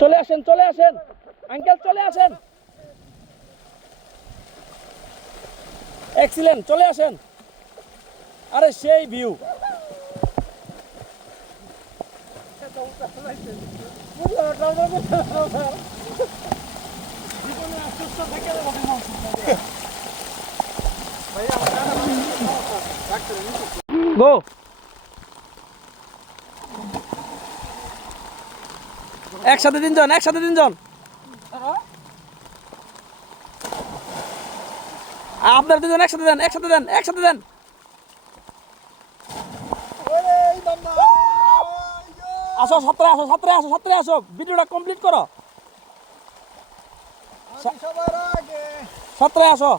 চলে আসেন আঙ্কেল চলে আসেন এক্সিলেন্ট চলে আসেন আরে সেই ভিউ গো একসাথে তিনজন আপনার দুজন একসাথে দেন আসো সত্তরে আসো ভিডিওটা কমপ্লিট করো সত্তরে আসো